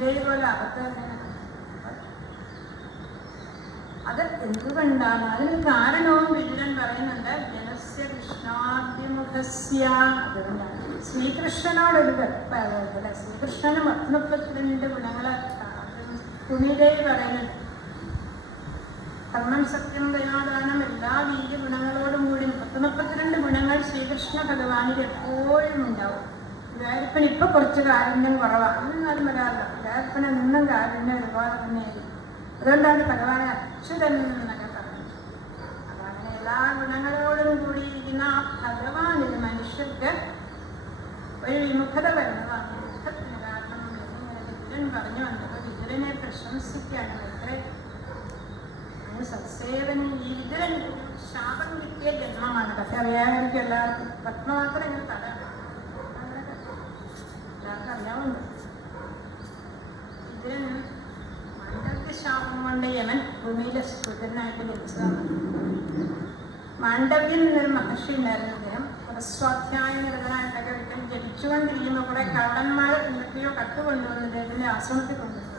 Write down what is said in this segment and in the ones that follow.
ഇതേപോലെ അകത്ത് അത് എന്തുകൊണ്ടാണ്? അതിന് കാരണവും വിതുരൻ പറയുന്നുണ്ട്. ജനസ്യ കൃഷ്ണാഭിമുഖസ്യ. അതുകൊണ്ടാണ് ശ്രീകൃഷ്ണനോടൊരു വെറുപ്പല്ല. ശ്രീകൃഷ്ണന് 32 ഗുണങ്ങള് തുണിയിലേക്ക് പറയുന്നുണ്ട്. ധർമ്മം, സത്യം, ദയാദാനം എല്ലാ വീര്യ ഗുണങ്ങളോടും കൂടി 32 ഗുണങ്ങൾ ശ്രീകൃഷ്ണ ഭഗവാനിൽ എപ്പോഴും ഉണ്ടാവും. ഗുരുവായൂരപ്പൻ ഇപ്പൊ കുറച്ച് കാരുണ്യം കുറവാണ്, എന്നാലും വരാറില്ല. ഗുരുവായൂരപ്പൻ എന്നും കാരുണ്യം ഒരുപാട് തന്നെയായിരിക്കും. അതുകൊണ്ടാണ് ഭഗവാൻ അച്യുതൻ എന്നൊക്കെ പറഞ്ഞത്. അപ്പൊ അങ്ങനെ എല്ലാ ഗുണങ്ങളോടും കൂടിയിരിക്കുന്ന ആ ഭഗവാനിൽ മനുഷ്യർക്ക് ഒരു വിമുഖത വരുന്നതാണ്. വിമുഖത്തിന് കാരണം എന്നിങ്ങനെ വിതുരൻ പറഞ്ഞു വന്നത്. വിതുരനെ പ്രശംസിക്കുകയാണ്. എത്ര സത്സേവൻ ഈ വിതുരൻ ശാപം കിട്ടിയ ജന്മമാണ്. പക്ഷെ അറിയാമായിരിക്കും എല്ലാവർക്കും. പത്മമാത്രം ഇങ്ങനെ എല്ലാവർക്കും അറിയാവുന്നുണ്ട്. വിതുരൻ ശാപം കൊണ്ട് യമൻ ഭൂമിയിലെ സ്ഫുടനായിട്ട് ജനിച്ചതാണ്. മാണ്ഡവ്യൻ എന്നൊരു മഹർഷി ഉണ്ടായിരുന്നു. അദ്ദേഹം സ്വാധ്യായ നിരതനായിട്ടൊക്കെ ഒരിക്കലും ജനിച്ചുകൊണ്ടിരിക്കുമ്പോൾ കുറെ കള്ളന്മാർ എന്തൊക്കെയോ കട്ടുകൊണ്ടുവന്ന് അദ്ദേഹത്തിന്റെ ആശ്രമത്തിൽ കൊണ്ടുവന്നു.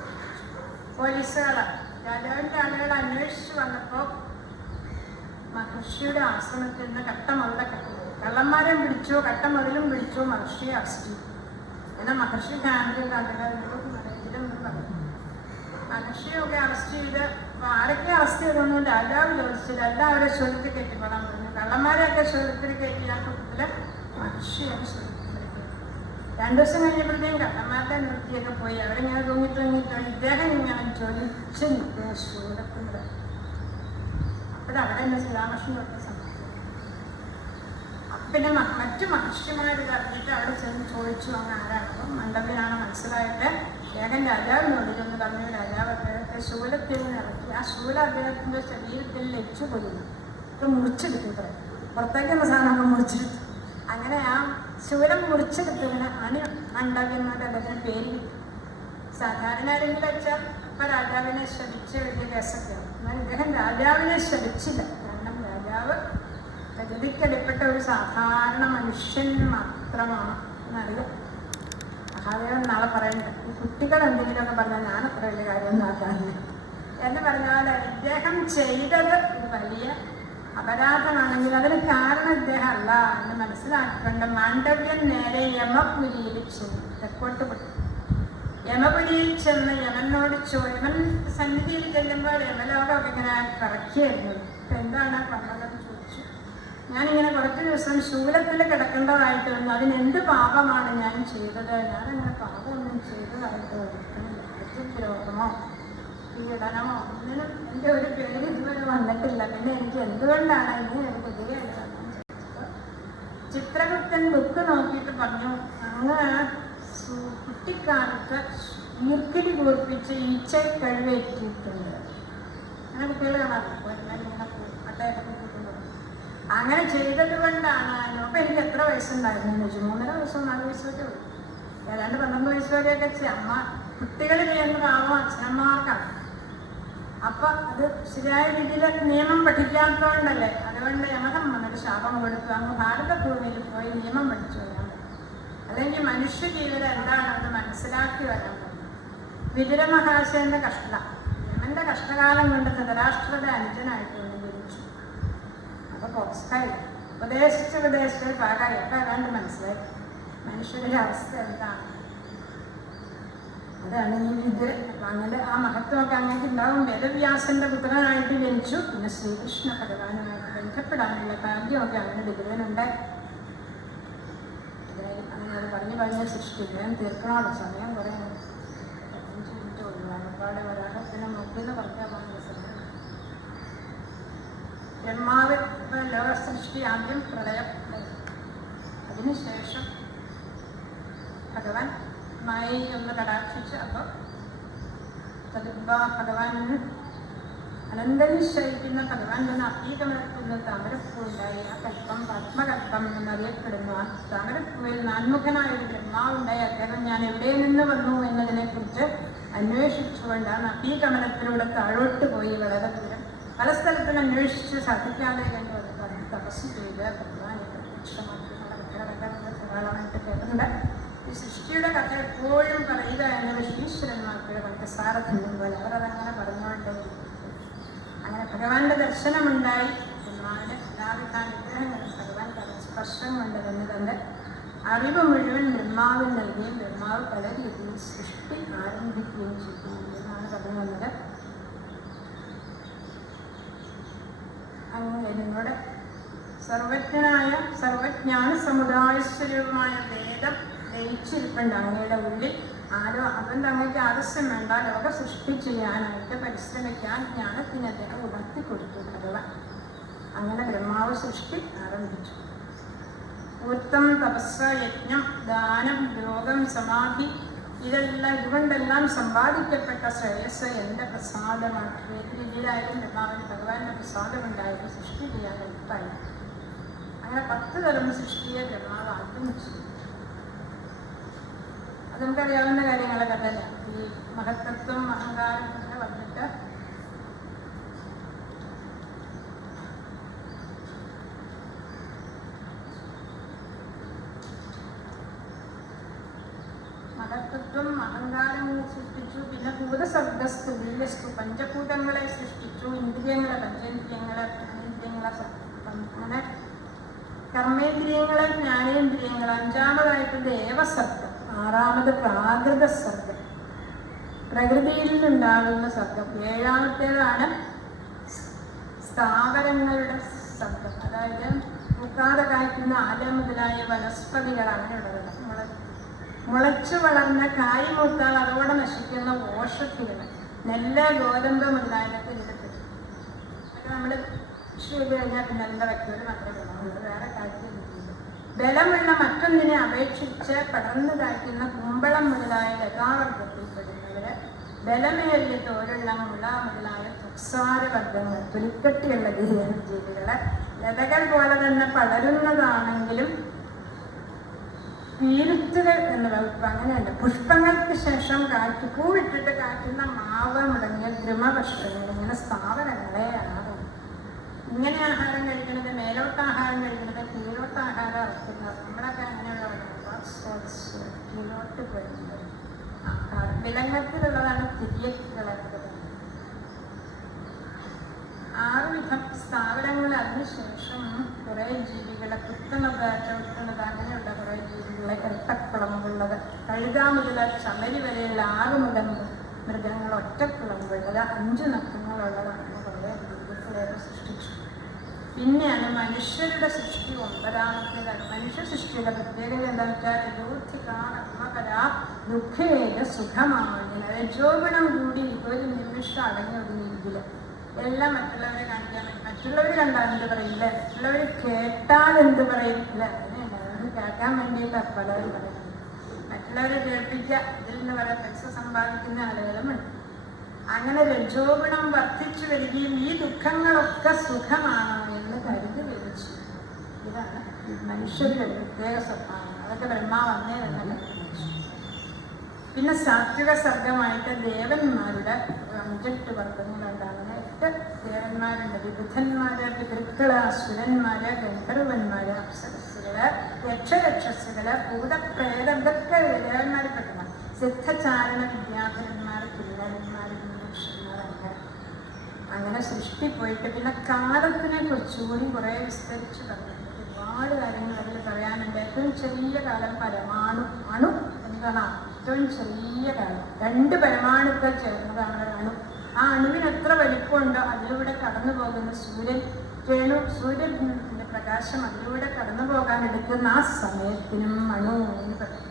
പോലീസുകാരാണ്. രാജാവിന്റെ ആളുകൾ അന്വേഷിച്ചു വന്നപ്പോൾ മഹർഷിയുടെ ആശ്രമത്തിൽ നിന്ന് കട്ടമുള്ള കള്ളന്മാരെയും പിടിച്ചോ കട്ടമുതലും പിടിച്ചോ മഹർഷിയെ അറസ്റ്റ് ചെയ്തു. എന്നാൽ മഹർഷി ധ്യാനത്തിൽ ഇതിലും പറഞ്ഞു. മഹർഷിയൊക്കെ അറസ്റ്റ് ചെയ്ത് ആരൊക്കെ അറസ്റ്റ് ചെയ്തൊന്നും രാജാവ് ചോദിച്ചില്ല. എല്ലാവരും സ്വരത്തിൽ കയറ്റിപ്പെടാൻ പറഞ്ഞു. കള്ളന്മാരെയൊക്കെ സ്വരത്തിൽ കയറ്റിയ കൂട്ടത്തില് മഹർഷിയൊക്കെ സ്വരത്തിൽ കയറ്റി. 2 ദിവസം കഴിഞ്ഞപ്പോഴത്തേക്കും കള്ളന്മാരുടെ നിർത്തിയൊക്കെ പോയി. അവരിങ്ങനെ തൂങ്ങിത്തൂങ്ങിയിട്ട് ഇദ്ദേഹം ഇങ്ങനെ ജ്വലിച്ച് നിൽക്കുന്ന ശൂലത്തിന്റെ. അപ്പോഴവിടെ തന്നെ ശ്രീരാമകൃഷ്ണൻ തൊട്ട് സംഭവിച്ചു. പിന്നെ മറ്റു മഹർഷിമാര് കറിഞ്ഞിട്ട് അവിടെ ചെന്ന് ചോദിച്ചു അങ്ങ് ആരാണ്. അപ്പം മണ്ഡപനാണ് മനസ്സിലായിട്ട് ഏകൻ രാജാവിനോട് ചെന്ന് പറഞ്ഞു. രാജാവ് അദ്ദേഹത്തെ ശൂലത്തിൽ നിന്ന് ഇറക്കി. ആ ശൂല അദ്ദേഹത്തിന്റെ ശരീരത്തിൽ ലച്ചു കൊല്ലുന്നു. ഇത് മുറിച്ചെടുക്കും. പുറത്തേക്കുന്ന സാധനമൊക്കെ മുറിച്ചെടുത്തു. അങ്ങനെ ആ ശൂലം മുറിച്ചെടുത്തതിന് അണി മണ്ഡപം എന്നൊക്കെ അദ്ദേഹത്തിന് പേര് കിട്ടി. സാധാരണ ആരെങ്കിലും വെച്ചാൽ ഇപ്പൊ രാജാവിനെ ശപിച്ച് വലിയ കേസൊക്കെയാണ്. എന്നാൽ ഇദ്ദേഹം രാജാവിനെ ശപിച്ചില്ല. കാരണം രാജാവ് പ്രകൃതിക്കടിപ്പെട്ട ഒരു സാധാരണ മനുഷ്യൻ മാത്രമാണ് എന്നറിയാം. മഹാദേവൻ നാളെ പറയുന്നത് ഈ കുട്ടികൾ എന്തെങ്കിലുമൊക്കെ പറഞ്ഞാൽ ഞാൻ അത്ര വലിയ കാര്യമൊന്നും ആക്കാറില്ല എന്ന് പറഞ്ഞാൽ ഇദ്ദേഹം ചെയ്തത് ഒരു വലിയ അപരാധമാണെങ്കിൽ അതിന് കാരണം ഇദ്ദേഹം അല്ല എന്ന് മനസ്സിലാക്കിക്കൊണ്ട് മാണ്ഡവ്യൻ നേരെ യമപുരിയിൽ ചെന്നു. തെക്കോട്ട് പോയി യമപുരിയിൽ ചെന്ന് യമനോട് യമൻ സന്നിധിയിൽ ചെല്ലുമ്പോൾ യമലോകമൊക്കെ ഇങ്ങനെ കറക്കിയായിരുന്നു. ഇപ്പൊ എന്താണ് പറഞ്ഞതെന്ന് ചോദിച്ചു. ഞാനിങ്ങനെ കുറച്ച് ദിവസം ശൂലത്തിൽ കിടക്കേണ്ടതായിട്ട് വന്നു. അതിനെന്ത് പാപമാണ് ഞാൻ ചെയ്തത്? ഞാനങ്ങനെ പാപമൊന്നും ചെയ്തതായിട്ട് ഒരിക്കലും ദ്രോഹമോ പീഡനമോ ഒന്നിനും എൻ്റെ ഒരു പേര് ഇതുവരെ വന്നിട്ടില്ല. പിന്നെ എനിക്ക് എന്തുകൊണ്ടാണ് ഇങ്ങനെ ഒരു പുതിയ ചിത്രഗുപ്തൻ ബുക്ക് നോക്കിയിട്ട് പറഞ്ഞു, അങ്ങ് കുട്ടിക്കാലത്ത് ഈർക്കിലി കൂർപ്പിച്ച് ഈച്ച കഴിവേറ്റിയിട്ടുണ്ട്. അങ്ങനെ കുട്ടികൾ കാണാറില്ല. അട്ടയൊക്കെ അങ്ങനെ ചെയ്തത് കൊണ്ടാണ്. അപ്പൊ എനിക്ക് എത്ര വയസ്സുണ്ടായിരുന്നു എന്ന് ചോദിച്ചു. 3.5 വയസ്സോ 4 വയസ്സൊക്കെ ഉള്ളു. ഏതാണ്ട് 12 വയസ്സ് വരെയൊക്കെ അമ്മ കുട്ടികൾ ചെയ്യുന്ന പാവം അച്ഛനമ്മമാർക്കാണ്. അപ്പൊ അത് ശരിയായ രീതിയിൽ നിയമം പഠിക്കാത്തതുകൊണ്ടല്ലേ. അതുകൊണ്ട് യമകം വന്നൊരു ശാപം കൊടുത്തു. അങ്ങ് ഭാരതഭൂമിയിൽ പോയി നിയമം പഠിച്ചു വരാൻ പറ്റും. അല്ലെങ്കിൽ മനുഷ്യ ജീവിതം എന്താണെന്ന് മനസ്സിലാക്കി വരാൻ പറ്റും. വിതുര മഹാശയന്റെ കഷ്ടത യമന്റെ കഷ്ടകാലം കൊണ്ട് ധൃതരാഷ്ട്രയുടെ അനുജനായിട്ട് ജനിച്ചു. അപ്പൊ പ്രോത്സാഹില്ല ഉപദേശിച്ച് പാകായി. അപ്പൊ അതാണ്ട് മനസ്സിലായി മനുഷ്യരുടെ അവസ്ഥ എന്താണ്. അതാണ് ഈ വിതുരൻ. അപ്പൊ അങ്ങനെ ആ മഹത്വമൊക്കെ അങ്ങേക്ക് ഉണ്ടാവും. വേദവ്യാസന്റെ പുത്രനായിട്ട് ജനിച്ചു. പിന്നെ ശ്രീകൃഷ്ണ ഭഗവാനുമായിട്ട് ബന്ധപ്പെടാനുള്ള ഭാഗ്യമൊക്കെ അങ്ങനെ വിതുരനുണ്ട്. അങ്ങനെ അത് പറഞ്ഞ് സൃഷ്ടിക്കാൻ തീർക്കണമല്ലോ. സമയം കുറെ 15 മിനിറ്റ് ഉള്ളു. ഒരുപാട് ഒരാളത്തിന് മുക്കിന്ന് പറഞ്ഞാൽ പോകുന്ന സമയം. ബ്രഹ്മാവ് ലോക സൃഷ്ടി ആദ്യം പ്രളയം. അതിനുശേഷം ഭഗവാൻ മായയിൽ ഒന്ന് കടാക്ഷിച്ച്. അപ്പോൾ ഭഗവാൻ അനന്തനിശ്ചയിക്കുന്ന ഭഗവാന്റെ അഭീകമനത്തിൽ താമരപ്പൂ ഉണ്ടായി. ആ കൽപ്പം പത്മകൽപ്പം എന്നറിയപ്പെടുന്നു. ആ താമരപ്പൂവിൽ നാൻമുഖനായൊരു ബ്രഹ്മാവുണ്ടായി. അദ്ദേഹം ഞാൻ എവിടെ നിന്ന് വന്നു എന്നതിനെക്കുറിച്ച് അന്വേഷിച്ചുകൊണ്ട് ആ നദീകമനത്തിലൂടെ താഴോട്ട് പോയി വളരെ ദൂരം പല സ്ഥലത്തും അന്വേഷിച്ച് സാധിക്കാതെ കണ്ടു. അത് തപസ് ചെയ്ത് ഭഗവാനെ പ്രത്യക്ഷമാക്കി ധാരാളമായിട്ട് കേട്ടിട്ടുണ്ട്. ഈ സൃഷ്ടിയുടെ കഥ എപ്പോഴും പറയുക എന്നത് ഈശ്വരന്മാർ കുട്ടികളെ പഞ്ചസാര തിന്നുമ്പോൾ അവരതങ്ങനെ പറഞ്ഞുകൊണ്ടേ. അങ്ങനെ ഭഗവാന്റെ ദർശനമുണ്ടായി. ബ്രഹ്മാവിന്റെ എല്ലാവിധ അനുഗ്രഹങ്ങളും ഭഗവാൻ സ്പർശം കൊണ്ട് തന്നെ തന്റെ അറിവ് മുഴുവൻ ബ്രഹ്മാവിന് നൽകുകയും ബ്രഹ്മാവ് പല രീതിയിൽ സൃഷ്ടി ആരംഭിക്കുകയും ചെയ്തു എന്നാണ് പറഞ്ഞു വന്നത്. അങ്ങനെ നിങ്ങളുടെ സർവജ്ഞനായ സർവജ്ഞാന സമുദായ സ്വരൂപമായ വേദം ലയിച്ചിരിപ്പുണ്ട് അങ്ങയുടെ ഉള്ളിൽ. ആരോ അതുകൊണ്ട് അങ്ങേക്ക് ആവശ്യം വേണ്ട. ലോക സൃഷ്ടി ചെയ്യാനായിട്ട് പരിശ്രമിക്കാൻ ജ്ഞാനത്തിന് അദ്ദേഹം ഉണർത്തി കൊടുത്തു ഭഗവാൻ. അങ്ങനെ ബ്രഹ്മാവ് സൃഷ്ടി ആരംഭിച്ചു. ഊർത്തം, തപസ്, യജ്ഞം, ദാനം, യോഗം, സമാധി ഇതുകൊണ്ടെല്ലാം സമ്പാദിക്കപ്പെട്ട ശ്രേയസ് എൻ്റെ പ്രസാദമാണ്. ഏത് രീതിയിലായാലും ബ്രഹ്മാവിന് ഭഗവാന്റെ പ്രസാദമുണ്ടായത് സൃഷ്ടി ചെയ്യാൻ എളുപ്പമായി. അങ്ങനെ 10 തരം സൃഷ്ടിയെ ബ്രഹ്മാവ് ആരംഭിച്ചു. അത് നമുക്കറിയാവുന്ന കാര്യങ്ങളൊക്കെ തന്നെ. ഈ മഹത്തത്വം, അഹങ്കാരം ഒക്കെ വന്നിട്ട് മഹത്തത്വം, അഹങ്കാരങ്ങളെ സൃഷ്ടിച്ചു. പിന്നെ ഭൂതശബ്ദസ്തു, ലീലസ്തു, പഞ്ചഭൂതങ്ങളെ സൃഷ്ടിച്ചു. ഇന്ദ്രിയങ്ങളെ, പഞ്ചേന്ദ്രിയങ്ങളെ, ജ്ഞാനേന്ദ്രിയങ്ങളെ, അങ്ങനെ കർമ്മേന്ദ്രിയങ്ങളെ, ജ്ഞാനേന്ദ്രിയങ്ങൾ. 5ാമതായിട്ട് ദേവശബ്ദം. 6ാമത് പ്രാകൃത ശബ്ദം, പ്രകൃതിയിൽ നിന്നുണ്ടാകുന്ന ശബ്ദം. 7ാമത്തേതാണ് സ്ഥാവരങ്ങളുടെ ശബ്ദം. അതായത് മുക്കാതെ കായ്ക്കുന്ന ആല മുതലായ വനസ്പതികൾ, അങ്ങനെയുള്ളതാണ്. മുളച്ചു വളർന്ന കായ് മൂത്താൽ അതോടെ നശിക്കുന്ന ഓഷധികൾ, നെല്ല്, ഗോതമ്പ് മുതലായതൊക്കെ ഇതിലെത്തും. അതൊക്കെ നമ്മൾ കൃഷി ചെയ്ത് കഴിഞ്ഞാൽ പിന്നെ അതിൻ്റെ വ്യക്തികൾ മാത്രമേ ഉള്ളൂ, വേറെ കാര്യം കിട്ടിയില്ല. ബലമുള്ള മറ്റൊന്നിനെ അപേക്ഷിച്ച് പടർന്നു കായ്ക്കുന്ന കുമ്പളം മുതലായ ലതാവർഗത്തിൽപ്പെടുന്നവര്, ബലമേറിയ തോലുള്ള മുള മുതലായ തുക്സാരവർഗങ്ങൾ, പുലിക്കട്ടിയുള്ള ജീവികള്, ലതകൾ പോലെ തന്നെ പടരുന്നതാണെങ്കിലും പീരുത്തുകൾ എന്ന വകുപ്പ് അങ്ങനെയുണ്ട്. പുഷ്പങ്ങൾക്ക് ശേഷം പൂവിട്ടിട്ട് കാറ്റുന്ന മാവ് മുടങ്ങിയ ദ്രുമപക്ഷങ്ങൾ, ഇങ്ങനെ സ്ഥാപനങ്ങളെ ആകും. ഇങ്ങനെ ആഹാരം കഴിക്കുന്നത്, മേലോട്ട് ആഹാരം കഴിക്കുന്നത്, കീഴോട്ട് ആഹാരം ഇറക്കുന്നത്. നമ്മളൊക്കെ അങ്ങനെയുള്ളവരാണ്. കീഴോട്ട് പോയിട്ടുള്ളത് ആഹാരം. വിലങ്ങത്തിലുള്ളതാണ് തിരിയകളൊക്കെ. 6 വിധം സ്ഥാപനങ്ങൾ. അതിനുശേഷം കുറേ ജീവികളെ, കുത്തുന്നത്, ചവിട്ടുന്നത്, അങ്ങനെയുള്ള കുറേ ജീവികളെ, ഇരട്ടക്കുളമ്പുള്ളത്, കഴുകാമുള്ള ചമരി വരെയുള്ള 6 മുതൽ മൃഗങ്ങൾ, ഒറ്റക്കുളമ്പുള്ളത്, 5 നഖങ്ങളുള്ളതാണ്. കുറേ ജീവികളെ സൃഷ്ടിച്ചു. പിന്നെയാണ് മനുഷ്യരുടെ സൃഷ്ടി 9ാമത്തേതാണ്. മനുഷ്യ സൃഷ്ടിയുടെ പ്രത്യേകത എന്താണെന്ന് വെച്ചാൽ ദുഃഖേന സുഖമാണ്. രജോഗുണം കൂടി ഒരു നിമിഷം അടങ്ങി ഒതുങ്ങിയിരിക്കില്ല. എല്ലാം മറ്റുള്ളവരെ കാണിക്കാൻ പറ്റും. മറ്റുള്ളവർ കണ്ടാൽ എന്ത് പറയില്ല, മറ്റുള്ളവർ കേട്ടാൽ എന്ത് പറയില്ല. അങ്ങനെയല്ല, കേൾക്കാൻ വേണ്ടിയിട്ട് പലരും പറയുന്നത്. മറ്റുള്ളവരെ കേൾപ്പിക്കുക, ഇതിൽ നിന്ന് വരെ പൈസ സമ്പാദിക്കുന്ന ആളുകളുമുണ്ട്. അങ്ങനെ രജോഗുണം വർദ്ധിച്ചു വരികയും ഈ ദുഃഖങ്ങളൊക്കെ സുഖമാണോ എന്ന് കരുതി ലഭിച്ചു. ഇതാണ് മനുഷ്യരുടെ പ്രത്യേക സ്വഭാവം. അതൊക്കെ ബ്രഹ്മാവ് വന്നേ തന്നെ കണ്ടുപിടിച്ചു. പിന്നെ സാത്വിക സർഗമായിട്ട് ദേവന്മാരുടെ 5 വർഗങ്ങളുണ്ടാകുന്ന 8 ദേവന്മാരുണ്ട്. വിബുധന്മാര്, പിതൃക്കള്, അസുരന്മാര്, ഗന്ധർവന്മാര്, അപ്സരസ്സുകള്, യക്ഷരക്ഷസുകള്, ഭൂതപ്രേത, ഇതൊക്കെ ദേവന്മാരിൽ പെട്ടതാണ്. സിദ്ധചാരണ വിദ്യാധരന്മാർ, കിന്നരന്മാർ, മനുഷ്യന്മാരൊക്കെ. അങ്ങനെ സൃഷ്ടി പോയിട്ട് പിന്നെ കാലത്തിനെ കുറിച്ചുകൂടി കുറേ വിസ്തരിച്ച് പറഞ്ഞിട്ടുണ്ട്. ഒരുപാട് കാര്യങ്ങൾ അതിൽ പറയാനുണ്ട്. ഏറ്റവും ചെറിയ കാലം പരമാണു. അണു എന്താണ്? ഏറ്റവും ചെറിയ കാലം. 2 പരമാണുക്കൾ ചേർന്നതാണ് ഒരു അണു. ആ അണുവിന് എത്ര വലിപ്പമുണ്ടോ അതിലൂടെ കടന്നു പോകുന്ന സൂര്യൻ്റെ പ്രകാശം അതിലൂടെ കടന്നു പോകാൻ എടുക്കുന്ന ആ സമയത്തിനും അണു എന്ന് പറയും.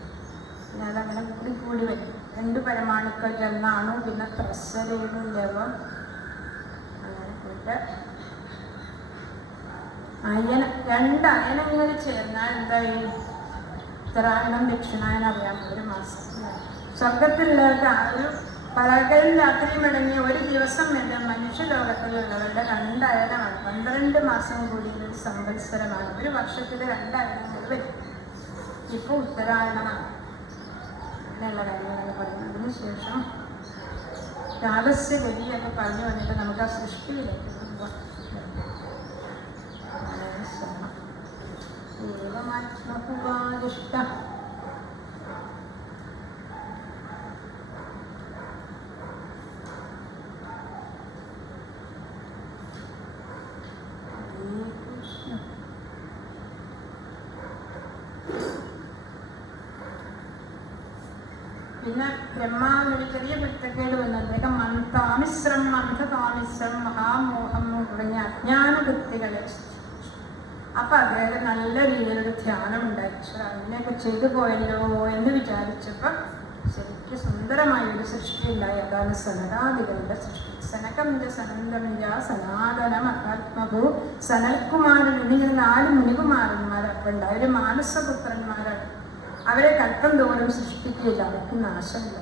പിന്നെ അതങ്ങനെ കൂടി വരും. 2 പരമാണുക്കൾ ചേർന്ന അണു, പിന്നെ ത്രസ്സരേണു, ലവം, അങ്ങനെ പോയിട്ട് അയന. 2 അയനങ്ങൾ ചേർന്നാൽ എന്തായി? ഉത്തരായണം, ദക്ഷിണായനം അറിയാം. 1 മാസം. സ്വർഗത്തിലുള്ളവർക്ക് ഒരു പകലും രാത്രിയും അടങ്ങിയ ഒരു ദിവസം വരെ മനുഷ്യലോകത്തിലുള്ളവരുടെ 2 അയനമാണ്. 12 മാസം കൂടി ഒരു സംവത്സരമാണ്. ഒരു വർഷത്തിൽ 2 അയനങ്ങൾ വരും. ഇപ്പോൾ ഉത്തരായണമാണ്. അങ്ങനെയുള്ള കാര്യങ്ങളൊക്കെ പറഞ്ഞു. അതിനുശേഷം കാലസ്യഗതിയൊക്കെ പറഞ്ഞു വന്നിട്ട് നമുക്ക് ആ സൃഷ്ടിയിലേക്ക് പോകാം. ഏവമാത്മപുവാദിഷ്ട ബ്രഹ്മാവിനൊരു ചെറിയ കുറ്റക്കേട് വന്നു. അദ്ദേഹം താമിശ്രം മന്ധതാമിശ്രം മഹാമോഹം തുടങ്ങിയ അജ്ഞാനവൃത്തികളെ. അപ്പൊ അദ്ദേഹം നല്ല രീതിയിലൊരു ധ്യാനം ഉണ്ടായിച്ചു. അങ്ങനെയൊക്കെ ചെയ്തു പോയല്ലോ എന്ന് വിചാരിച്ചപ്പോ ശരിക്കും സുന്ദരമായ ഒരു സൃഷ്ടി ഉണ്ടായി. അതാണ് സനകാദികളുടെ സൃഷ്ടി. സനകമിന്റെ സനന്ദമില്ല സനാതന മഹാത്മഭൂ സനൽകുമാരൻ എന്നിങ്ങനെ 4 മുനികുമാരന്മാരൊക്കെ ഉണ്ടായി. ഒരു മാനസപുത്രന്മാരാണ്. അവരെ കൽപ്പം തോറും സൃഷ്ടിക്കുകയില്ല, അവർക്ക് നാശമില്ല.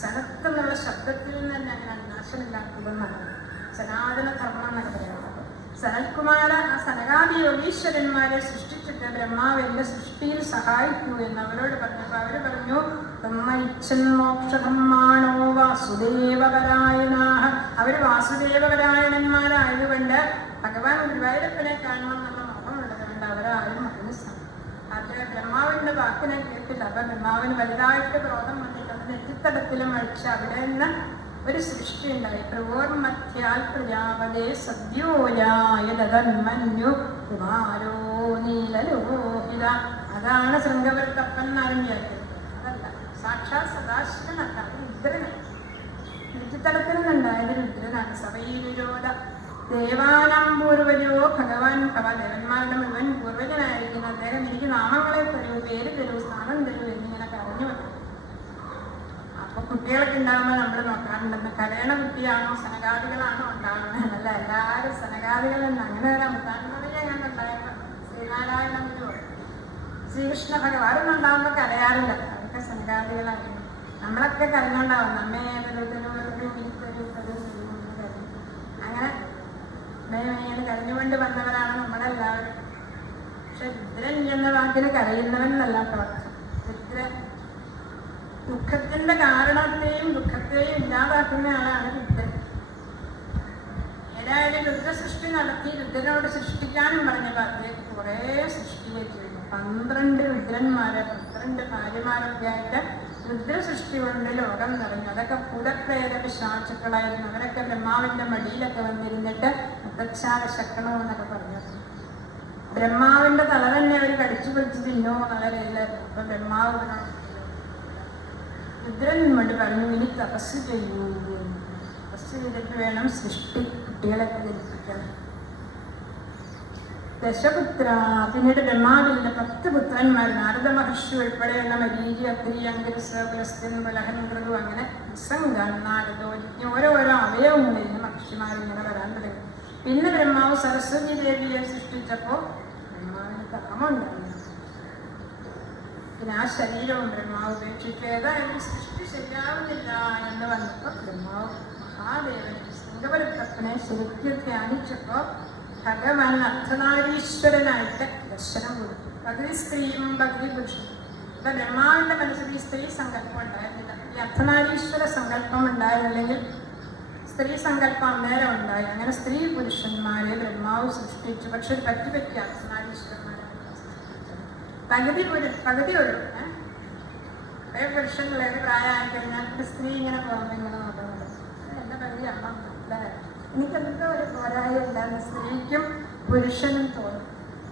സനത്തെന്നുള്ള ശബ്ദത്തിൽ നിന്ന് തന്നെ അങ്ങനെ നാശമില്ലാത്തതെന്നാണ് സനാതന ധർമ്മം എന്നൊക്കെ പറയുന്നത്. സനൽകുമാര ആ സനകാദി യോഗീശ്വരന്മാരെ സൃഷ്ടിച്ചിട്ട് ബ്രഹ്മാവ് എന്റെ സൃഷ്ടിയിൽ സഹായിക്കൂ എന്ന് അവരോട് പറഞ്ഞപ്പോൾ അവര് പറഞ്ഞു, മോക്ഷമാണോ വാസുദേവപരായണ. അവര് വാസുദേവപരായണന്മാരായതുകൊണ്ട് ഭഗവാൻ ഗുരുവായൂരപ്പനെ കാണണം എന്നുള്ള മോഹമുള്ളത് കൊണ്ട് അവരാരും മനസ്സാണ്. അത് ബ്രഹ്മാവിന്റെ വാക്കിനെ കേട്ടില്ല. അപ്പൊ ബ്രഹ്മാവിന് വലുതായിട്ട് ക്രോധം വന്നിട്ട് അത് നെറ്റിത്തടത്തിലും അഴിച്ച് അവിടെ നിന്ന് ഒരു സൃഷ്ടി ഉണ്ടായി. പ്രവോർമധ്യാൽ പ്രജാപതേ സദ്യോയായതന്മന്യു കുമാരോ നീലലോഹിത. അതാണ് ശൃംഗവർക്കപ്പൻ എന്നാലും വിചാരിക്കുന്നത്. അതല്ല, സാക്ഷാത് സദാശിവനല്ല, രുദ്രനാണ്. നെറ്റിത്തടത്തിൽ നിന്നുണ്ടായത് രുദ്രനാണ്. സവൈരുരോധ ദേവാനാം പൂർവജോ ഭഗവാൻ ഭവ. ദേവന്മാരുടെ മുഴുവൻ പൂർവജനായിരിക്കുന്ന അദ്ദേഹം എനിക്ക് നാമങ്ങളെ തരൂ, പേര് തരൂ, സ്ഥാനം തരൂ എന്നിങ്ങനെ കരഞ്ഞു വന്നു. അപ്പൊ കുട്ടികളൊക്കെ ഉണ്ടാകുമ്പോൾ നമ്മൾ നോക്കാറുണ്ടെന്ന് കരയണ കുട്ടിയാണോ സനകാദികളാണോ ഉണ്ടാകുന്നത് എന്നല്ല. എല്ലാവരും സനകാദികളെന്ന് അങ്ങനെ ഒരു അവതാരണത്തിൽ അങ്ങനെ ഉണ്ടായപ്പോ ശ്രീനാരായണ ഗുരു ശ്രീകൃഷ്ണ ഭഗവാനൊന്നും ഉണ്ടാകുമ്പോൾ കരയാറില്ല, അതൊക്കെ സനകാദികളായിരുന്നു. നമ്മളൊക്കെ കരഞ്ഞുണ്ടാവും, നമ്മെ അങ്ങനെ കരഞ്ഞുകൊണ്ട് വന്നവരാണ് നമ്മളെല്ലാവരും. പക്ഷെ രുദ്രൻ എന്ന വാക്കിന് കരയുന്നവൻ എന്നല്ല പ്രവർത്തനം. രുദ്രൻ ദുഃഖത്തിന്റെ കാരണത്തെയും ദുഃഖത്തെയും ഇല്ലാതാക്കുന്ന ആളാണ് രുദ്രൻ. ഏതായാലും രുദ്ര സൃഷ്ടി നടത്തി രുദ്രനോട് സൃഷ്ടിക്കാനും പറഞ്ഞപ്പോൾ അദ്ദേഹം കുറെ സൃഷ്ടിയിലേക്ക് വരുന്നു. 12 രുദ്രന്മാരെ 12 ഭാര്യമാരൊക്കെ ആയിട്ട് രുദ്ര സൃഷ്ടി കൊണ്ട് ലോകം നിറഞ്ഞു. അതൊക്കെ പുടപ്രേത പിശാചുക്കളായിരുന്നു. അവരൊക്കെ ബ്രഹ്മാവിന്റെ മടിയിലൊക്കെ വന്നിരുന്നിട്ട് മുത്തച്ഛാല ശക്കണമെന്നൊക്കെ പറഞ്ഞു. ബ്രഹ്മാവിന്റെ തല തന്നെ അവർ കടിച്ചു പിടിച്ച് തിന്നോ എന്നവരില്ലായിരുന്നു. അപ്പൊ ബ്രഹ്മാവ് രുദ്രൻ വേണ്ടി പറഞ്ഞു, ഇനി തപസ് ചെയ്യൂ. തപസ് ചെയ്തിട്ട് വേണം സൃഷ്ടി കുട്ടികളൊക്കെ ജനിപ്പിക്കാൻ. ദശപുത്ര. പിന്നീട് ബ്രഹ്മാവിന്റെ 10 പുത്രന്മാർ, നാരദ മഹർഷി ഉൾപ്പെടെയുള്ള മരീചി, അത്രി, അങ്കിരസ്, പുലസ്ത്യൻ, ബലഹൻ, മൃദു, അങ്ങനെ നിസ്സംഗം നാരദോജിജ്ഞ ഓരോരോ അവയവങ്ങളിൽ നിന്ന് മഹർഷിമാരിങ്ങനെ വരാൻ തുടങ്ങി. പിന്നെ ബ്രഹ്മാവ് സരസ്വതി ദേവിയെ സൃഷ്ടിച്ചപ്പോൾ ബ്രഹ്മാവിന് കാമുണ്ടായി. പിന്നെ ആ ശരീരവും ബ്രഹ്മാവ് ഉപേക്ഷിച്ചു. ഏതായാലും സൃഷ്ടി ശരിയാവുന്നില്ല എന്ന് വന്നപ്പോൾ ബ്രഹ്മാവ് മഹാദേവൻ ശൃംഗവരത്തപ്പനെ ശരിക്കും ധ്യാനിച്ചപ്പോൾ ഭഗവാൻ അർദ്ധനാരീശ്വരനായിട്ട് ദർശനം കൊടുത്തു. പകുതി സ്ത്രീയും പകുതി പുരുഷനും. അപ്പൊ ബ്രഹ്മാവിന്റെ മനസ്സിൽ ഈ സ്ത്രീ സങ്കല്പം ഉണ്ടായിരുന്നില്ല. ഈ അർദ്ധനാരീശ്വര സങ്കല്പം ഉണ്ടായിരുന്നില്ലെങ്കിൽ സ്ത്രീ സങ്കല്പം അന്നേരം ഉണ്ടായി. അങ്ങനെ സ്ത്രീ പുരുഷന്മാരെ ബ്രഹ്മാവ് സൃഷ്ടിച്ചു. പക്ഷെ ഒരു പറ്റി അർദ്ധനാരീശ്വരന്മാരെ പകുതി ഒരു പുരുഷനിലേക്ക് പ്രായമായി കഴിഞ്ഞാൽ സ്ത്രീ ഇങ്ങനെ പോകുമ്പോൾ ഇങ്ങനെ നോക്കുന്നത് എന്റെ പകുതിയാണോ അല്ലേ, എനിക്കെന്തോ ഒരു പോരായ ഇല്ലാന്ന് സ്ത്രീക്കും പുരുഷനും തോന്നും.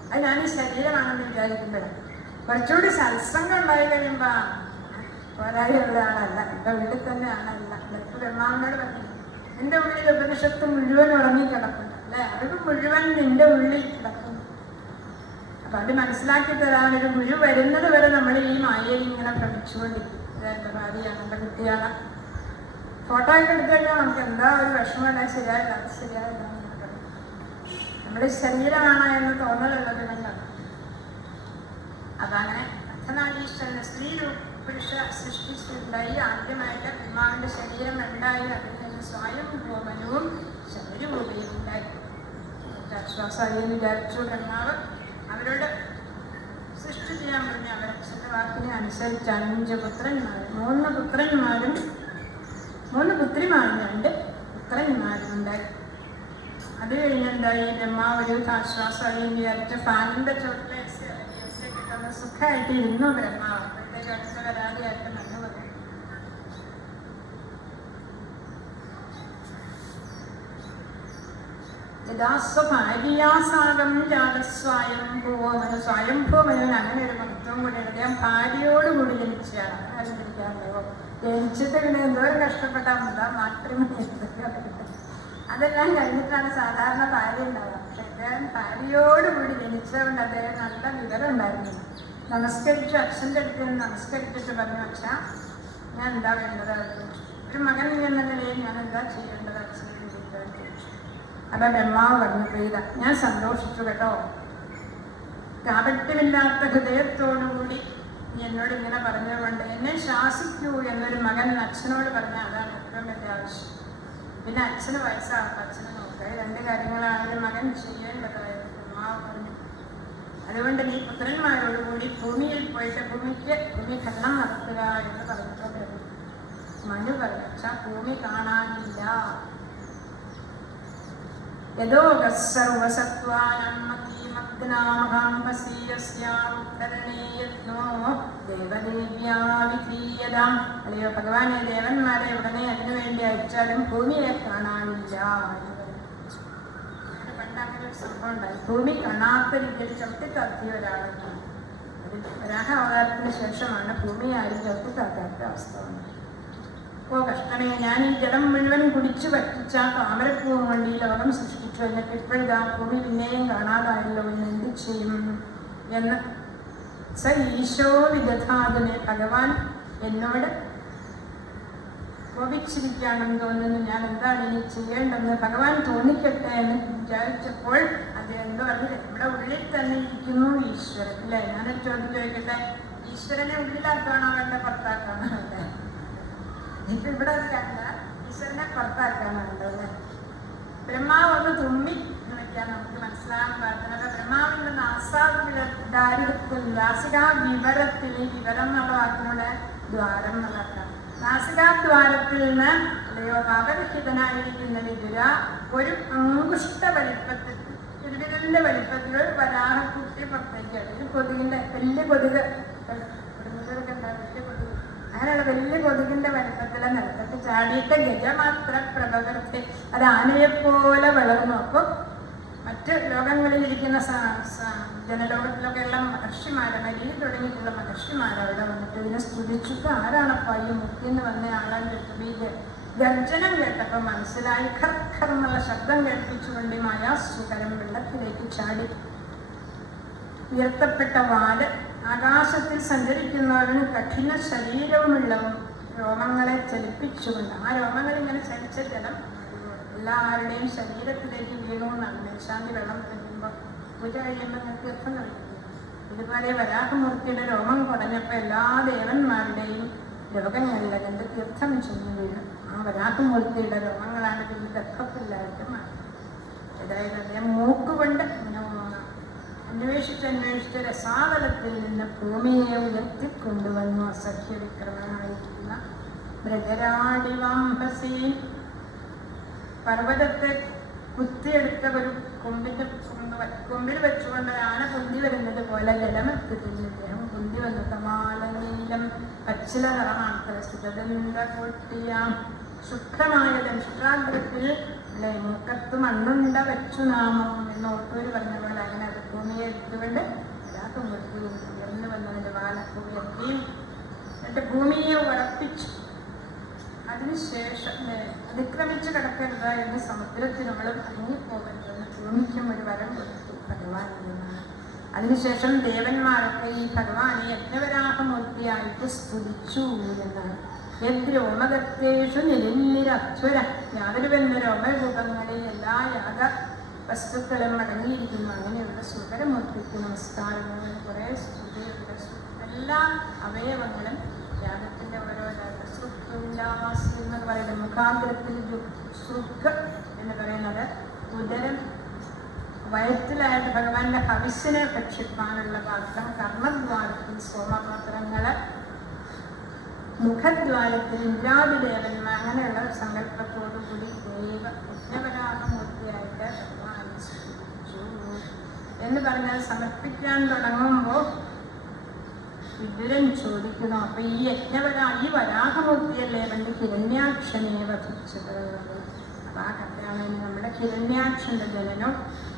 അത് ഞാൻ ഈ ശരീരമാണെന്ന് വിചാരിക്കുമ്പോഴാണ്. കുറച്ചുകൂടി സത്സംഗം ഉണ്ടായി കഴിയുമ്പോ പോരായുള്ള ആളല്ല, എന്റെ ഉള്ളിൽ തന്നെ ആളല്ല. ഇപ്പൊ ബ്രഹ്മാവിനോട് പറഞ്ഞു, എന്റെ ഉള്ളിൽ ഉപനിഷത്ത് മുഴുവൻ ഉറങ്ങിക്കിടക്കുന്നു അല്ലെ, അത് മുഴുവൻ നിന്റെ ഉള്ളിൽ കിടക്കുന്നു. അപ്പൊ അത് മനസ്സിലാക്കി തരാൻ ഒരു ഗുരു വരുന്നത് വരെ നമ്മൾ ഈ മായയിൽ ഇങ്ങനെ ഭ്രമിച്ചുകൊണ്ടിരിക്കും. എന്റെ ഭാര്യയാണ്, എന്റെ കുട്ടിയാണ്. ഫോട്ടോ ഒക്കെ എടുത്തു കഴിഞ്ഞാൽ നമുക്ക് എന്താ ഒരു വിഷമമല്ല, ശരിയായില്ല അത് ശരിയായില്ല. നമ്മുടെ ശരീരമാണ് എന്ന് തോന്നലുള്ളത് കൊണ്ടാണ്. അതങ്ങനെ അർദ്ധനാരീശ്വരന് സ്ത്രീ പുരുഷ സൃഷ്ടിച്ചിട്ടുണ്ടായി. ആദ്യമായിട്ട് ബ്രഹ്മാവിന്റെ ശരീരം ഉണ്ടായി. അതിൽ നിന്ന് സ്വയം ഭൂമനവും ശരീരഭൂമിയും ഉണ്ടായി. ആശ്വാസമായി എന്ന് വിചാരിച്ചു ബ്രഹ്മാവ്. അവരോട് സൃഷ്ടി ചെയ്യാൻ പറഞ്ഞു. അവരച്ഛന്റെ വാക്കിനെ അനുസരിച്ച് 5 പുത്രന്മാർ, 3 പുത്രന്മാരും 3 പുത്രിമാരും 2 പുത്രന്മാരും ഉണ്ടായി. അത് കഴിഞ്ഞുണ്ടായി ബ്രഹ്മാവ് ഒരു ആശ്വാസമായി എന്ന് വിചാരിച്ച ഫാനിന്റെ ചോട്ടിലെ സുഖമായിട്ട് ഇരുന്നു ബ്രഹ്മാവ്. അപ്പോഴത്തേക്ക് അടുത്ത വരാതെയായിട്ട് മണ്ണ് വന്നു. യഥാസ്വഭാര്യാസാകം സ്വയംഭൂമനു അങ്ങനെ ഒരു മഹത്വം കൂടി അദ്ദേഹം ഭാര്യയോടുകൂടി ജനിച്ചതാണ്. ആരും ജനിക്കാറുണ്ടോ? ജനിച്ചിട്ട് പിന്നെ എന്തോരം കഷ്ടപ്പെട്ടാൽ എന്താ മാട്രിമോണി അതെല്ലാം കഴിഞ്ഞിട്ടാണ് സാധാരണ ഭാര്യ ഉണ്ടാവുക. പക്ഷെ അദ്ദേഹം ഭാര്യയോടുകൂടി ജനിച്ചതുകൊണ്ട് അദ്ദേഹം നല്ല വിവരം ഉണ്ടായിരുന്നു. നമസ്കരിച്ചു, അച്ഛൻ്റെ അടുത്ത് നമസ്കരിച്ചിട്ട് പറഞ്ഞു, അച്ഛാ ഞാൻ എന്താ വേണ്ടത്? ഒരു മകൻ എന്ന നിലയിൽ ഞാൻ എന്താ ചെയ്യേണ്ടത് അച്ഛനെ വേണ്ടിയിട്ടാണ് ചോദിച്ചു. അപ്പം ബ്രഹ്മാവ് പറഞ്ഞു, പ്രീത ഞാൻ സന്തോഷിച്ചു കേട്ടോ, കാപട്യമില്ലാത്ത ഹൃദയത്തോടുകൂടി എന്നോട് ഇങ്ങനെ പറഞ്ഞതുകൊണ്ട് എന്നെ ശാസിക്കൂ എന്നൊരു മകൻ അച്ഛനോട് പറഞ്ഞാൽ അതാണ് ഏറ്റവും വലിയ ആവശ്യം. പിന്നെ അച്ഛന് വയസ്സാകും, അച്ഛനെ നോക്കുക. രണ്ട് കാര്യങ്ങളാണ് മകൻ ചെയ്യേണ്ടതായത് ബ്രഹ്മാവ് പറഞ്ഞു. അതുകൊണ്ട് നീ പുത്രന്മാരോടുകൂടി ഭൂമിയിൽ പോയിട്ട് ഭൂമി ഖനനം നടത്തുക എന്ന് പറഞ്ഞിട്ടുണ്ട്. മനു പറഞ്ഞു, അച്ഛാ ഭൂമി കാണാനില്ല. അല്ലയോ ഭഗവാനെ, ദേവന്മാരെ ഉടനെ അതിനുവേണ്ടി അയച്ചാലും ഭൂമിയെ കാണാനില്ല. പണ്ടങ്ങനെ ഒരു സംഭവം ഉണ്ടായി. ഭൂമി കാണാത്ത രീതിയിൽ ചവിട്ടിത്താത്തിയ ഒരാളാണ്. വരാഹ അവതാരത്തിന് ശേഷമാണ് ഭൂമി ആരും ചവിട്ടിത്താത്താത്ത അവസ്ഥ വന്നത്. ഓ കഷ്ടമേ, ഞാൻ ഈ ജലം മുഴുവൻ കുടിച്ചു പറ്റിച്ച താമരപ്പൂവും കൊണ്ട് ഈ ലോകം സൃഷ്ടിച്ചു, എന്നിട്ട് ഇപ്പോഴിതാ ഭൂമി പിന്നെയും കാണാതായല്ലോ, ഇന്ന് എന്ത് ചെയ്യും എന്ന് സ ഈശോ വിദധാതിനെ ഭഗവാൻ എന്നോട് കോപിച്ചിരിക്കുകയാണെന്ന് തോന്നുന്നു. ഞാൻ എന്താണ് ഇനി ചെയ്യേണ്ടതെന്ന് ഭഗവാൻ തോന്നിക്കട്ടെ എന്ന് വിചാരിച്ചപ്പോൾ അത് എന്ത് പറഞ്ഞു, നമ്മുടെ ഉള്ളിൽ തന്നെ ഇരിക്കുന്നു ഈശ്വരൻ. അല്ലേ? ഞാനൊരു ചോദ്യം ചോദിക്കട്ടെ, ഈശ്വരനെ ഉള്ളിലാക്കാണോ വേണ്ട പുറത്താക്കാണോ വേണ്ട? ഇപ്പൊ ഇവിടെ അത് കണ്ട ഈശ്വരനെ പുറത്താക്കാണോ വേണ്ടല്ലേ? ബ്രഹ്മാവ് ഒന്ന് തുമ്മി എന്ന് വെക്കാൻ നമുക്ക് മനസ്സിലാകാൻ പാടുന്നത്. ബ്രഹ്മാവിന്റെ നാസാദാരിദ്ര്യത്തിൽ നാസികാ വിവരത്തിൽ, ഈ വിവരം എന്നുള്ള വാക്കിനോട് ദ്വാരം എന്നുള്ളതാണ്. നാസികാദ്വാരത്തിൽ നിന്ന് അല്ലയോ പാപരഹിതനായിരിക്കുന്ന വിതുര ഒരു അങ്കുഷ്ട വലിപ്പത്തിൽ, വിരലിന്റെ വലിപ്പത്തിൽ ഒരു വരാഹക്കുട്ടി പുറത്തേക്ക് ഒരു കൊതുകിന്റെ വലിയ കൊതുക്, വലിയ കൊതുക്, അങ്ങനെയുള്ള വലിയ കൊതുകിന്റെ വലിപ്പത്തിലെ നിലത്തേക്ക് ചാടിയിട്ട് ഗജമാത്ര പ്രഭകർത്തി അത് ആനയെപ്പോലെ വളർന്നു. അപ്പോൾ മറ്റ് ലോകങ്ങളിലിരിക്കുന്ന ജനലോകത്തിലൊക്കെയുള്ള മഹർഷിമാരെ, മരീ തുടങ്ങിയിട്ടുള്ള മഹർഷിമാരവിടെ വന്നിട്ട് ഇതിനെ സ്തുതിച്ചിട്ട് ആരാണപ്പ ഈ മുക്കിന്ന് വന്ന ആളാൻ കേട്ടു. ഗർജനം കേട്ടപ്പോൾ മനസ്സിലായി. ഖർഖർ എന്നുള്ള ശബ്ദം കേൾപ്പിച്ചുകൊണ്ട് മായാശ്രീകരം വെള്ളത്തിലേക്ക് ചാടി. ഉയർത്തപ്പെട്ട വാല് ആകാശത്തിൽ സഞ്ചരിക്കുന്നവന് കഠിന ശരീരവുമുള്ളവും രോമങ്ങളെ ചലിപ്പിച്ചുകൊണ്ട്, ആ രോമങ്ങൾ ഇങ്ങനെ ചലിച്ച ജലം എല്ലാവരുടെയും ശരീരത്തിലേക്ക് വീണു എന്നാണ്. മേൽശാന്തി വെള്ളം കഴിക്കുമ്പോൾ പൂജ കഴിയുമ്പോൾ നിങ്ങൾക്ക് തീർത്ഥം കഴിക്കുന്നു. ഇതുപോലെ വരാഹമൂർത്തിയുടെ രോമം കുറഞ്ഞപ്പോൾ എല്ലാ ദേവന്മാരുടെയും രോഗങ്ങളിൽ അതിൻ്റെ തീർത്ഥം ചെന്ന് വീണു. ആ വരാഹമൂർത്തിയുടെ രോമങ്ങളാണ് പിന്നെ ദർഭപ്പില്ലായിട്ട് മാറി. അതായത് അദ്ദേഹം മൂക്കുകൊണ്ട് ഇങ്ങനെ അന്വേഷിച്ച് രസാതലത്തിൽ നിന്ന് ഭൂമിയെ ഉയർത്തിക്കൊണ്ടുവന്നു. അസഖ്യവിക്രമനായിരിക്കുന്ന മൃഗരാടിവാംഭസീ പർവ്വതത്തെ കുത്തിയെടുത്ത ഒരു കൊമ്പിൽ വെച്ചുകൊണ്ട് ആന പൊന്തി വരുന്നത് പോലെ ജലമെത്തില്ല. അദ്ദേഹം പൊന്തി വന്നു. കമാലനീലം പച്ചില നിറമാണ്. സുഗന്ധ കൊട്ടിയാം ശുക്രമായ ദംഷ്ട്രാഗ്രത്തിൽ അല്ലെ മൂക്കത്ത് മണ്ണുണ്ട വെച്ചു നാമം എന്ന് ഓട്ടൂര് പറഞ്ഞ പോലെ അങ്ങനെ അത് ഭൂമിയെ എടുത്തുകൊണ്ട് എല്ലാവർക്കും ഉയർന്നു വന്നതിൻ്റെ വാലൊക്കെ ഉയർത്തിയും എന്നിട്ട് ഭൂമിയെ ഉറപ്പിച്ചു. അതിനുശേഷം അതിക്രമിച്ച് കിടക്കരുത് എന്ന് സമുദ്രത്തിൽ നമ്മൾ ഭംഗിപ്പോകരുതെന്ന് ഭൂമിക്കും ഒരു വരം കൊടുത്തു ഭഗവാൻ എന്നാണ്. അതിനുശേഷം ദേവന്മാരൊക്കെ ഈ ഭഗവാനെ യജ്ഞവരാഹമൂർത്തിയായിട്ട് സ്തുതിച്ചു എന്നാണ്. യദ്രോമകത്തേഷു നിരന്നിരധ്വര യാതൊരുവെന്ന രോമരൂപങ്ങളിൽ എല്ലാ യാഗ വസ്തുക്കളും അടങ്ങിയിരിക്കുന്നു. അങ്ങനെയുള്ള സുന്ദരമൂർത്തിക്ക് നമസ്കാരങ്ങൾ, കുറേ സ്തുതിയുടെ എല്ലാ അവയവങ്ങളും യാഗത്തിൻ്റെ ഓരോ സൃക്കുല്ലാസ് എന്ന് പറയുന്നത് മുഖാഗ്രത്തിൽ സൃക്ക് എന്ന് പറയുന്നത് ഉദരം, വയറ്റിലായിട്ട് ഭഗവാന്റെ ഹവിസ്സിനെ ഭക്ഷിക്കാനുള്ള പാത്രം, കർമ്മദ്വാരത്തിൽ സോമപാത്രങ്ങൾ, മുഖദ്വാരത്തിൽ ഇന്ദ്രാദിദേവന്മാർ, അങ്ങനെയുള്ള സങ്കല്പത്തോടുകൂടി ദൈവ യജ്ഞവരാഹമൂർത്തിയായിട്ട് ഭഗവാനെ സ്തുതിച്ചു എന്ന് പറഞ്ഞാൽ സമർപ്പിക്കാൻ തുടങ്ങുമ്പോൾ വിദുരൻ ചോദിക്കുന്നു, അപ്പൊ ഈ ഈ വരാഹമൂർത്തിയല്ലേ പണ്ട് ഹിരണ്യാക്ഷനെ വധിച്ചത്? അപ്പൊ ആ കഥയാണ് നമ്മുടെ ഹിരണ്യാക്ഷന്റെ ജനനം.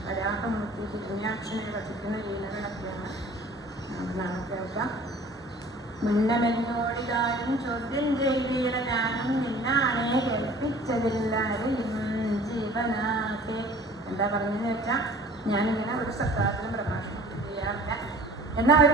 വരാഹമൂർത്തി ഹിരണ്യാക്ഷനെ വധിക്കുന്ന ലീലകളൊക്കെയാണ് നമുക്ക് നാളെ കേൾക്കാം. മുന്നമെന്നോടിതാരും ചോദ്യം ചെയ്തില്ല ഞാനും നിന്നാണേ കേൾപ്പിച്ചതില്ലാരെയും ജീവനാക്കെ. എന്താ പറഞ്ഞതെന്ന് വെച്ചാൽ ഞാനിങ്ങനെ ഒരു സക്കാത്തിലും പ്രഭാഷണം ചെയ്യാറില്ല. എന്നാൽ